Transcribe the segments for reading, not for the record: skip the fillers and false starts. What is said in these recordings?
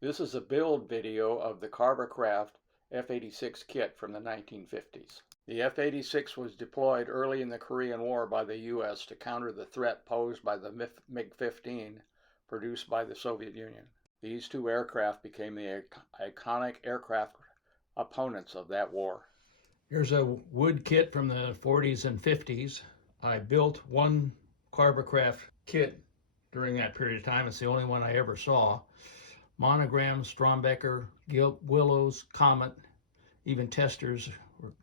This is a build video of the Carvacraft F86 kit from the 1950s. The F86 was deployed early in the Korean War by the US to counter the threat posed by the MiG-15 produced by the Soviet Union. These two aircraft became the iconic aircraft opponents of that war. Here's a wood kit from the 40s and 50s. I built one Carvacraft kit during that period of time. It's the only one I ever saw. Monograms, Strombecker, Willows, Comet, even testers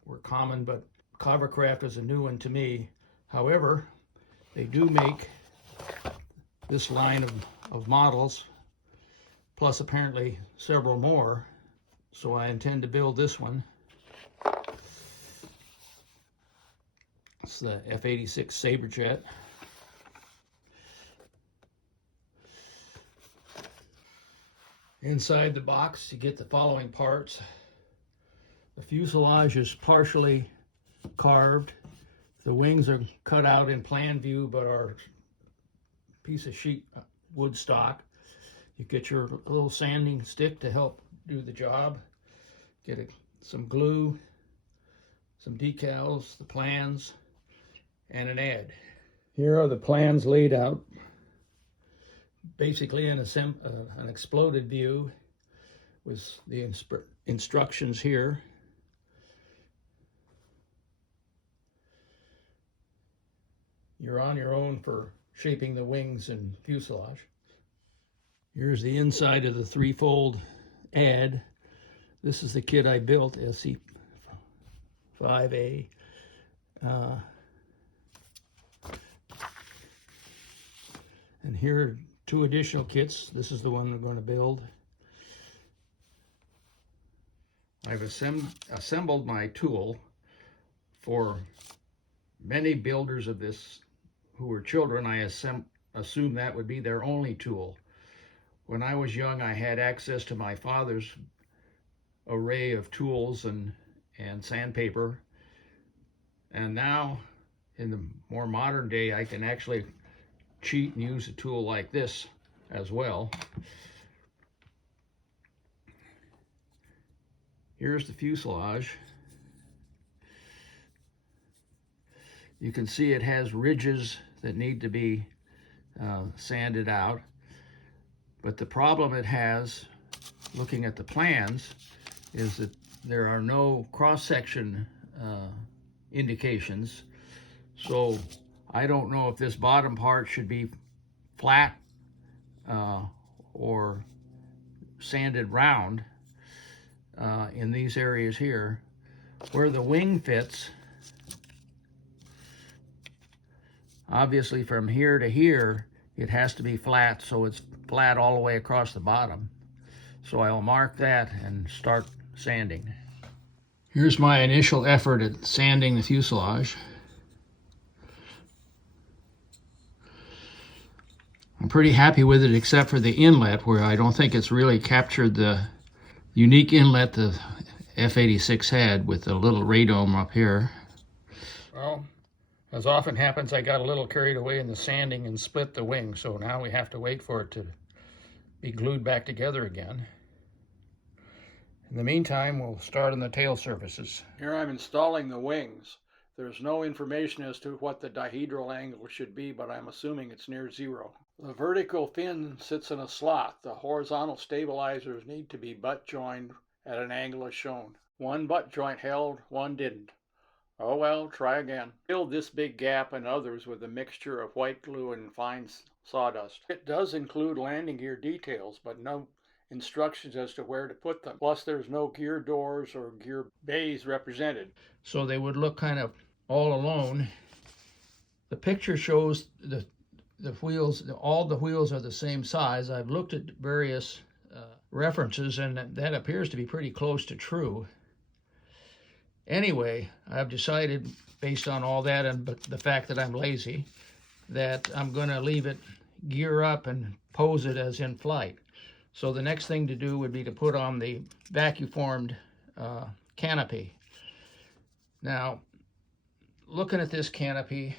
were common, but Carvacraft is a new one to me. However, they do make this line of models, plus apparently several more, so I intend to build this one. It's the F86 Sabre Jet. Inside the box, you get the following parts. The fuselage is partially carved. The wings are cut out in plan view, but are a piece of sheet wood stock. You get your little sanding stick to help do the job. Get some glue, some decals, the plans, and an ad. Here are the plans laid out, basically in an exploded view with the instructions here. You're on your own for shaping the wings and fuselage. Here's the inside of the three-fold ad. This is the kit I built, SC5A. And here are two additional kits. This is the one we're going to build. I've assembled my tool. For many builders of this who were children, I assume that would be their only tool. When I was young, I had access to my father's array of tools and sandpaper. And now, in the more modern day, I can actually cheat and use a tool like this as well. Here's the fuselage. You can see it has ridges that need to be sanded out. But the problem it has, looking at the plans, is that there are no cross-section indications. So I don't know if this bottom part should be flat or sanded round in these areas here. Where the wing fits, obviously from here to here, it has to be flat, so it's flat all the way across the bottom. So I'll mark that and start sanding. Here's my initial effort at sanding the fuselage. I'm pretty happy with it, except for the inlet, where I don't think it's really captured the unique inlet the F86 had with the little radome up here. Well, as often happens, I got a little carried away in the sanding and split the wing, so now we have to wait for it to be glued back together again. In the meantime, we'll start on the tail surfaces. Here I'm installing the wings. There's no information as to what the dihedral angle should be, but I'm assuming it's near zero. The vertical fin sits in a slot. The horizontal stabilizers need to be butt joined at an angle as shown. One butt joint held, one didn't. Oh well, try again. Fill this big gap and others with a mixture of white glue and fine sawdust. It does include landing gear details, but no instructions as to where to put them. Plus, there's no gear doors or gear bays represented. So they would look kind of all alone. The picture shows the wheels, all the wheels are the same size. I've looked at various references, and that appears to be pretty close to true. Anyway, I've decided, based on all that and the fact that I'm lazy, that I'm going to leave it gear up and pose it as in flight. So the next thing to do would be to put on the vacuum-formed canopy. Now, looking at this canopy,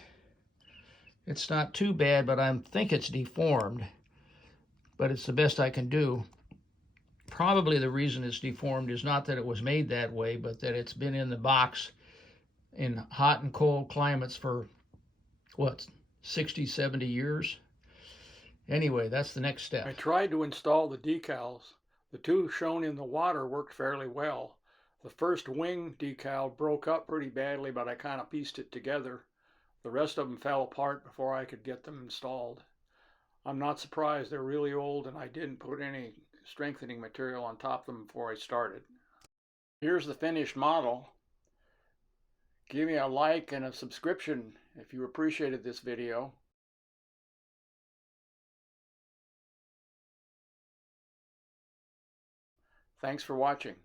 it's not too bad, but I think it's deformed. But it's the best I can do. Probably the reason it's deformed is not that it was made that way, but that it's been in the box in hot and cold climates for, what, 60, 70 years? Anyway, that's the next step. I tried to install the decals. The two shown in the water worked fairly well. The first wing decal broke up pretty badly, but I kind of pieced it together. The rest of them fell apart before I could get them installed. I'm not surprised, they're really old and I didn't put any strengthening material on top of them before I started. Here's the finished model. Give me a like and a subscription if you appreciated this video. Thanks for watching.